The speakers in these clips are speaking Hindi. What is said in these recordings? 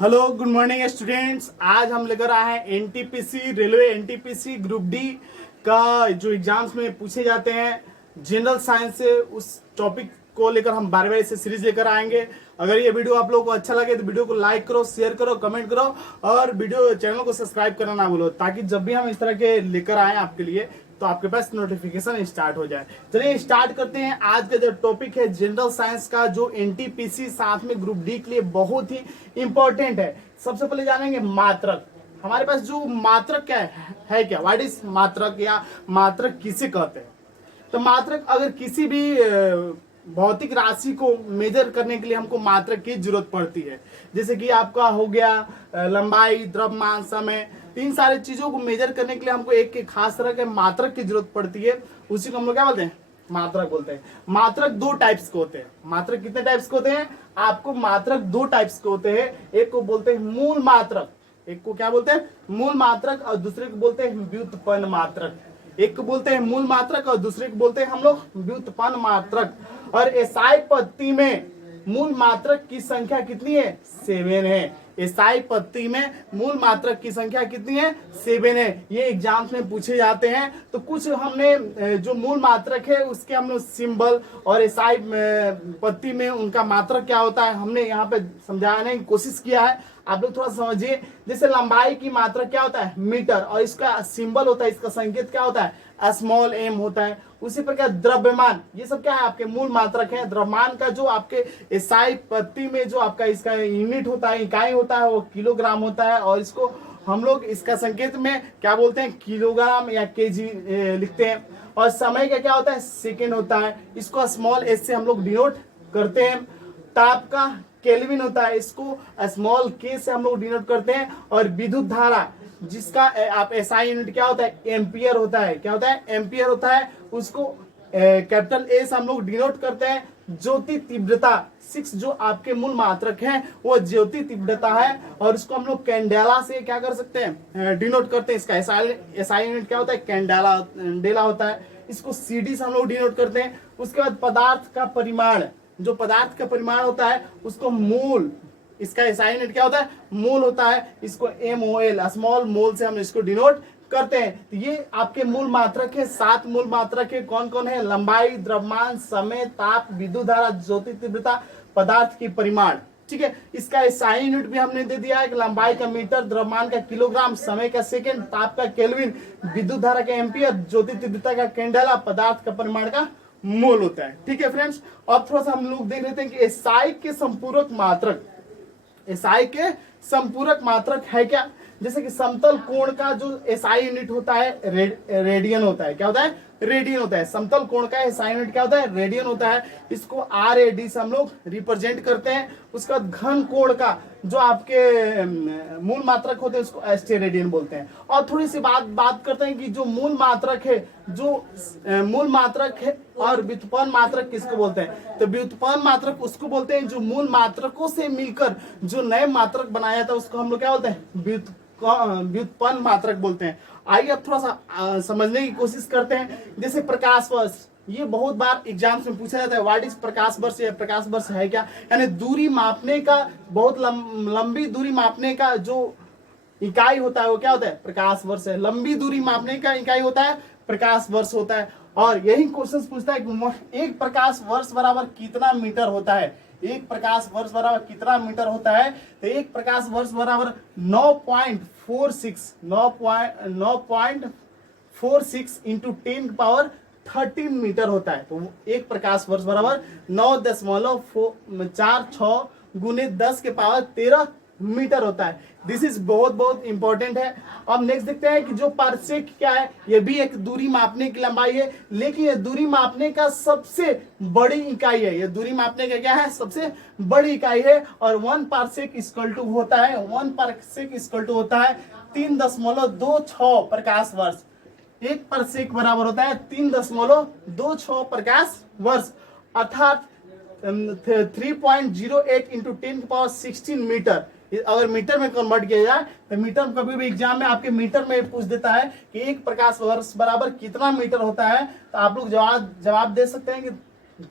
Hello good morning students. आज हम लेकर आए हैं NTPC railway NTPC group D का जो एग्जाम्स में पूछे जाते हैं जनरल साइंस से, उस टॉपिक को लेकर हम बार बार इसे सीरीज लेकर आएंगे। अगर ये वीडियो आप लोगों को अच्छा लगे तो वीडियो को लाइक करो, शेयर करो, कमेंट करो और वीडियो चैनल को सब्सक्राइब करना ना भूलो, ताकि जब भी हम इस तरह के लेकर आए आपके लिए तो आपके पास नोटिफिकेशन स्टार्ट हो जाए। चलिए स्टार्ट करते हैं। आज का जो टॉपिक है जनरल साइंस का, जो एनटीपीसी साथ में ग्रुप डी के लिए बहुत ही इंपॉर्टेंट है। सबसे पहले जानेंगे मात्रक। हमारे पास जो मात्रक क्या है क्या, व्हाट इज मात्रक या मात्रक किसे कहते हैं। तो मात्रक, अगर किसी भी भौतिक राशि को मेजर करने के लिए हमको मात्रक की जरूरत पड़ती है। जैसे कि आपका हो गया लंबाई, द्रव्यमान, समय, इन सारी चीजों को मेजर करने के लिए हमको एक खास तरह के मात्रक की जरूरत पड़ती है। उसी को हम लोग क्या बोलते हैं, मात्रक बोलते हैं। मात्रक दो टाइप्स के होते हैं। मात्रक कितने टाइप्स के होते हैं, आपको मात्रक दो टाइप्स के होते हैं। एक को बोलते हैं मूल मात्रक, एक को क्या बोलते हैं, मूल मात्रक, और दूसरे को बोलते हैं व्युत्पन्न मात्रक। एक को बोलते हैं मूल मात्रक और दूसरे को बोलते हैं हम लोग व्युत्पन्न मात्रक। और एसआई पद्धति में मूल मात्रक की संख्या कितनी है, 7 है। एसआई पद्धति में मूल मात्रक की संख्या कितनी है, 7 है। ये एग्जाम्स में पूछे जाते हैं। तो कुछ हमने जो मूल मात्रक है उसके हमने सिंबल, और एसआई पद्धति में उनका मात्रक क्या होता है हमने यहाँ पे समझाने की कोशिश किया है। आप लोग थोड़ा समझिए। जैसे लंबाई की मात्रक क्या होता है, मीटर, और इसका सिंबल होता है, इसका संकेत क्या होता है, स्मॉल एम होता है। उसी प्रकार द्रव्यमान, ये सब क्या है, आपके मूल मात्रक है। द्रव्यमान का जो आपके एसआई पद्धति में जो आपका इसका यूनिट होता है, इकाई होता है, वो किलोग्राम होता है। और इसको हम लोग इसका संकेत में क्या बोलते हैं, किलोग्राम या केजी लिखते हैं। और समय का क्या होता है, सेकेंड होता है। इसको स्मॉल एस से हम लोग डिनोट करते हैं। ताप का केल्विन होता है, इसको स्मॉल के से हम लोग डिनोट करते हैं। और विद्युत धारा, जिसका आप एसआई यूनिट क्या होता है, एम्पियर होता है। क्या होता है, एम्पियर होता है। उसको कैपिटल ए से हम लोग डिनोट करते हैं। ज्योति तीव्रता 6 जो आपके मूल मात्रक हैं वो ज्योति तीव्रता है। और इसको हम लोग कैंडेला से क्या कर सकते हैं, डिनोट करते हैं। इसका एसआई यूनिट क्या होता है, कैंडेला होता है। इसको सीडी से हम लोग डिनोट करते हैं। उसके बाद पदार्थ का परिमाण, जो पदार्थ का परिमाण होता है उसको मूल, इसका एसआई यूनिट क्या होता है, मोल होता है। इसको एमओएल, स्मॉल मोल से हम इसको डिनोट करते हैं। तो ये आपके मूल मात्रक है। 7 मूल मात्रक है। कौन कौन है, लंबाई, द्रव्यमान, समय, ताप, विद्युत धारा, ज्योति तीव्रता, पदार्थ की परिमाण। ठीक है, इसका एसआई यूनिट भी हमने दे दिया है कि लंबाई का मीटर, द्रव्यमान का किलोग्राम, समय का सेकेंड, ताप का केल्विन, विद्युत धारा का एम्पियर, ज्योति तीव्रता का कैंडेला, पदार्थ का परिमाण का मोल होता है। ठीक है फ्रेंड्स, अब थोड़ा सा हम लोग देख लेते हैं कि एसआई के संपूरक मात्रक, एसआई के संपूरक मात्रक है क्या। जैसे कि समतल कोण का जो एसआई यूनिट होता है रेडियन होता है। क्या होता है, रेडियन होता है। समतल कोण का एसआई यूनिट क्या होता है, रेडियन होता है। इसको आरएडी से हम लोग रिप्रेजेंट करते हैं। उसके बाद घन कोण का जो आपके मूल मात्रक होते हैं उसको एस्टेरेडियन बोलते हैं। और थोड़ी सी बात करते हैं कि जो मूल मात्रक है, जो मूल मात्रक है और व्युत्पन्न मात्रक किसको बोलते हैं। तो व्युत्पन्न मात्रक उसको बोलते हैं जो मूल मात्रकों से मिलकर जो नए मात्रक बनाया था उसको हम लोग क्या बोलते हैं, व्युत्पन्न मात्रक बोलते हैं। आइए अब थोड़ा सा समझने की कोशिश करते हैं। जैसे प्रकाश वर्ष, ये बहुत बार एग्जाम्स में पूछा जाता है, व्हाट इज प्रकाश वर्ष, या प्रकाश वर्ष है क्या। यानी दूरी मापने का, बहुत लंबी दूरी मापने का जो इकाई होता है वो क्या होता है, प्रकाश वर्ष है। लंबी दूरी मापने का इकाई होता है प्रकाश वर्ष होता है। और यही क्वेश्चन पूछता है कि एक प्रकाश वर्ष बराबर कितना मीटर होता है। एक प्रकाश वर्ष बराबर कितना मीटर होता है। तो एक प्रकाश वर्ष बराबर 9.46 इंटू 10⁻13 मीटर होता है। तो एक प्रकाश वर्ष बराबर 9.46 गुने 10⁻13 मीटर होता है। दिस इज बहुत इंपॉर्टेंट है। अब नेक्स्ट देखते हैं कि जो पारसेक क्या है, ये भी एक दूरी मापने की लंबाई है, लेकिन ये दूरी मापने का सबसे बड़ी इकाई है। ये दूरी मापने का क्या है, सबसे बड़ी इकाई है। और 1 पारसेक इक्वल टू होता है, 1 पारसेक इक्वल टू होता है 3.26 प्रकाश वर्ष। 1 पारसेक बराबर होता है 3.26 प्रकाश वर्ष, अर्थात 3.08 इंटू 10⁻16 मीटर। अगर मीटर में कन्वर्ट किया जाए तो मीटर, कभी भी एग्जाम में आपके मीटर में पूछ देता है कि एक प्रकाश वर्ष बराबर कितना मीटर होता है, तो आप लोग जवाब दे सकते हैं कि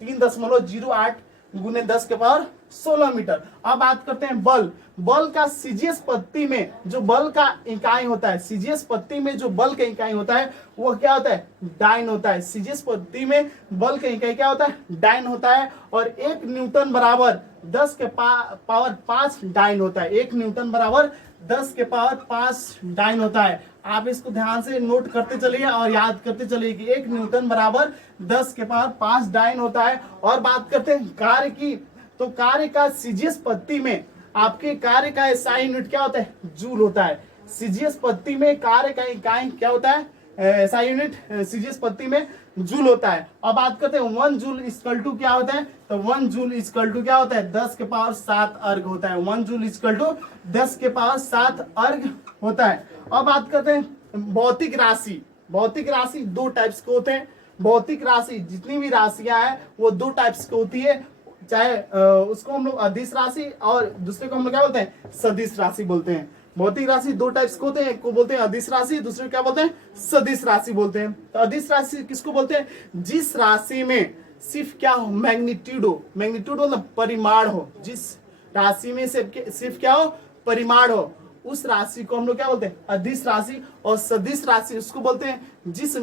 3.08 गुने 10 के पावर 16 मीटर। अब बात करते हैं बल। बल का सीजीएस पत्ती में जो बल का इकाई होता है, सीजीएस पत्ती में जो बल का इकाई होता है वो क्या होता है, डाइन होता है। सीजीएस पत्ती में बल का इकाई क्या होता है, डाइन होता है। और 1 न्यूटन बराबर 10 के पावर 5 डाइन होता है। 1 न्यूटन बराबर 10 के पावर 5 डाइन होता है। आप इसको ध्यान से नोट करते चलिए और याद करते चलिए कि 1 न्यूटन बराबर 10 के पावर 5 डाइन होता है। और बात करते हैं कार्य की, तो कार्य का सीजीएस पत्ती में आपके कार्य का एसआई यूनिट क्या होता है, जूल होता है। सीजीएस पत्ती में कार्य का इकाई क्या होता है, एसआई यूनिट सीजीएस पत्ती में जूल होता है। अब बात करते हैं 1 जूल इक्वल टू क्या होता है, तो 1 जूल इक्वल टू क्या होता है, 10 के पावर 7 अर्ग होता है। 1 जूल इक्वल टू 10 के पावर 7 अर्ग होता है। अब बात करते हैं भौतिक राशि। भौतिक राशि 2 टाइप्स के होते हैं। भौतिक राशि जितनी भी राशियां हैं वो 2 टाइप्स की होती है, चाहे उसको हम लोग अदिश राशि और दूसरे को हम लोग क्या बोलते हैं, सदिश राशि बोलते हैं। भौतिक राशि 2 टाइप्स के होते हैं, एक को बोलते हैं अदिश राशि, दूसरे को क्या बोलते हैं, सदिश राशि बोलते हैं। तो अदिश राशि किसको बोलते हैं, जिस राशि में सिर्फ क्या हो, मैग्नीट्यूड हो। मैग्नीट्यूड मतलब परिमाण हो। जिस राशि में सिर्फ क्या हो, परिमाण हो, उस राशि को हम लोग क्या बोलते हैं, अदिश राशि। और सदिश राशि उसको बोलते हैं जिस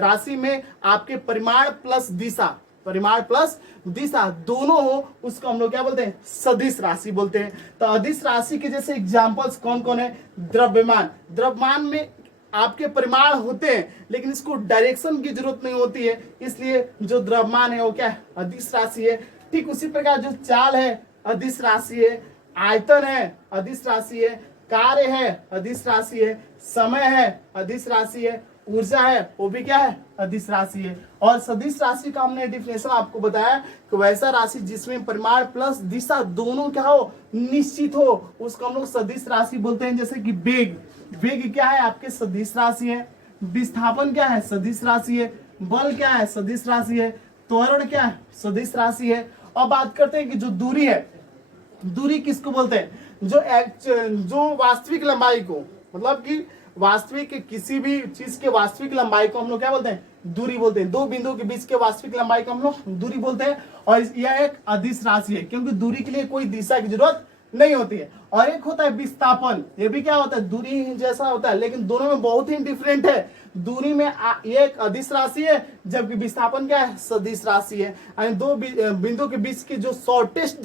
राशि में आपके परिमाण प्लस दिशा, परिमाण प्लस दिशा दोनों हो, उसको हम लोग क्या बोलते हैं, सदिश राशि बोलते हैं। तो अदिश राशि के जैसे एग्जांपल्स कौन कौन है, द्रव्यमान। द्रव्यमान में आपके परिमाण होते हैं लेकिन इसको डायरेक्शन की जरूरत नहीं होती है, इसलिए जो द्रव्यमान है वो क्या है, अदिश राशि है। ठीक उसी प्रकार जो चाल है अदिश राशि है, आयतन है अदिश राशि है, कार्य है अदिश राशि है, समय है अदिश राशि है, ऊर्जा है वो भी क्या है, अदिश राशि है। और सदिश राशि का हमने डिफिनेशन आपको बताया कि वैसा राशि जिसमें परिमाण प्लस दिशा दोनों क्या हो, निश्चित हो, उसको हम लोग सदिश राशि बोलते हैं। जैसे कि वेग, वेग क्या है आपके सदिश राशि है। विस्थापन क्या है, सदिश राशि है। बल क्या है, सदिश राशि है। त्वरण क्या है, सदिश राशि है। अब बात करते हैं कि जो दूरी है, दूरी किसको बोलते हैं, जो वास्तविक लंबाई को, मतलब कि वास्तविक किसी भी चीज के वास्तविक लंबाई को हम लोग क्या बोलते हैं, दूरी बोलते हैं। 2 बिंदु के बीच के वास्तविक लंबाई को हम लोग दूरी बोलते हैं। और यह एक अदिश राशि है क्योंकि दूरी के लिए कोई दिशा की जरूरत नहीं होती है। और एक होता है विस्थापन, ये भी क्या होता है, दूरी जैसा होता है लेकिन दोनों में बहुत ही डिफरेंट है। दूरी में ये एक अदिश राशि है जबकि विस्थापन क्या है, सदिश राशि है। यानी 2 बिंदु के बीच की जो शॉर्टेस्ट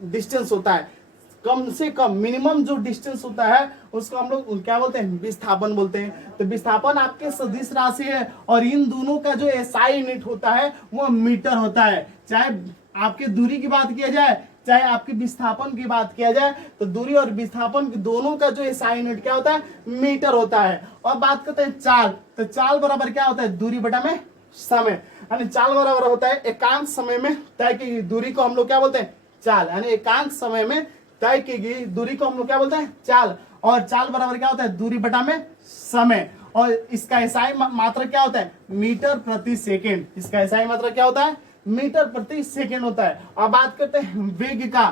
डिस्टेंस होता है, कम से कम मिनिमम जो डिस्टेंस होता है उसको हम लोग क्या बोलते हैं, विस्थापन बोलते हैं। तो विस्थापन आपके सदिश राशि है और इन दोनों का जो एसआई यूनिट होता है वो मीटर होता है। चाहे आपके दूरी की बात किया जाए चाहे आपके विस्थापन की बात किया जाए, तो दूरी और विस्थापन दोनों का जो एसआई यूनिट क्या होता है, मीटर होता है। और बात करते हैं चाल, तो चाल बराबर क्या होता है, दूरी बटा में समय। यानी चाल बराबर होता है एकांक समय में तय की दूरी को हम लोग क्या बोलते हैं, चाल। यानी एकांक समय में तय की गई दूरी को हम लोग क्या बोलते हैं, चाल। और चाल बराबर क्या होता है, दूरी बटा में समय। और इसका एसआई मात्रा क्या होता है, मीटर प्रति सेकेंड। इसका एसआई मात्रा क्या होता है, मीटर प्रति सेकेंड होता है। अब बात करते हैं वेग का,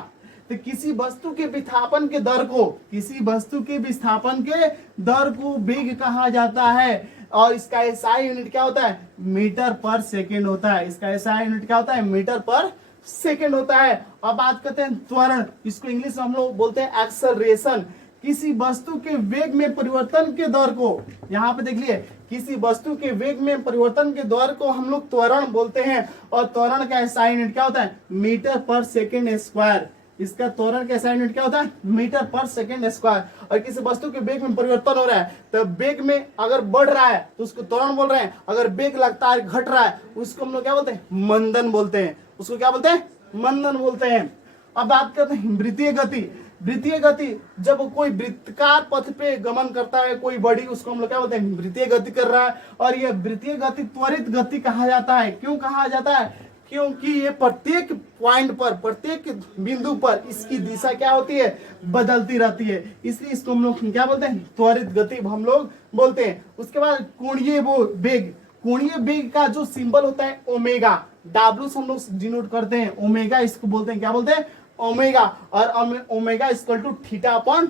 तो किसी वस्तु के विस्थापन के दर को, किसी वस्तु के विस्थापन के दर को वेग कहा जाता है। और इसका एसआई यूनिट क्या होता है, मीटर पर सेकेंड होता है। इसका एसआई यूनिट क्या होता है, मीटर पर सेकेंड होता है। अब बात करते हैं त्वरण, इसको इंग्लिश में हम लोग बोलते हैं एक्सेलरेशन। किसी वस्तु के वेग में परिवर्तन के दर को, यहाँ पे देख लिए, किसी वस्तु के वेग में परिवर्तन के दर को हम लोग त्वरण बोलते हैं। और त्वरण का एसआई यूनिट क्या होता है, मीटर पर सेकेंड स्क्वायर। इसका त्वरण का एसआई यूनिट क्या होता है, मीटर पर सेकेंड स्क्वायर। और किसी वस्तु के वेग में परिवर्तन हो रहा है, तो वेग में अगर बढ़ रहा है तो उसको त्वरण बोल रहे हैं, अगर वेग लगातार घट रहा है उसको हम लोग क्या बोलते हैं, मंदन बोलते हैं। उसको क्या बोलते हैं, मंदन बोलते हैं। अब बात करते हैं वृत्तीय गति। वृत्तीय गति, जब कोई वृत्ताकार पथ पे गमन करता है कोई बॉडी, उसको हम लोग क्या बोलते हैं, वृत्तीय गति कर रहा है। और यह वृत्तीय गति त्वरित गति कहा जाता है। क्यों कहा जाता है, क्योंकि ये प्रत्येक पॉइंट पर, प्रत्येक बिंदु पर इसकी दिशा क्या होती है, बदलती रहती है, इसलिए इसको हम लोग क्या बोलते हैं, त्वरित गति हम लोग बोलते हैं। उसके बाद कोणीय वेग, कोणीय वेग का जो सिंबल होता है ओमेगा, डब्ल्यू से हम लोग डिनोट करते हैं, ओमेगा इसको बोलते हैं, क्या बोलते हैं, ओमेगा। और omega equal to theta upon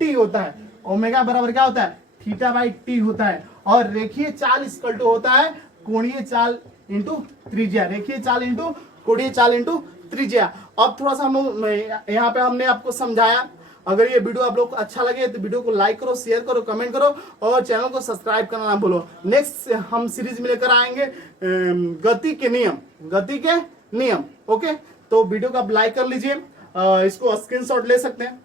t होता है। ओमेगा बराबर क्या होता है, थीटा बाई टी होता है। और रेखीय चाल इक्वल टू होता है कोणीय चाल इंटू त्रिज्या। रेखीय चाल इंटू कोणीय चाल इंटू त्रिज्या। अब थोड़ा सा हम यहाँ पे हमने आपको समझाया। अगर ये वीडियो आप लोग को अच्छा लगे तो वीडियो को लाइक करो, शेयर करो, कमेंट करो और चैनल को सब्सक्राइब करना ना भूलो। नेक्स्ट हम सीरीज में लेकर आएंगे गति के नियम, गति के नियम। ओके, तो वीडियो को आप लाइक कर लीजिए, इसको स्क्रीनशॉट ले सकते हैं।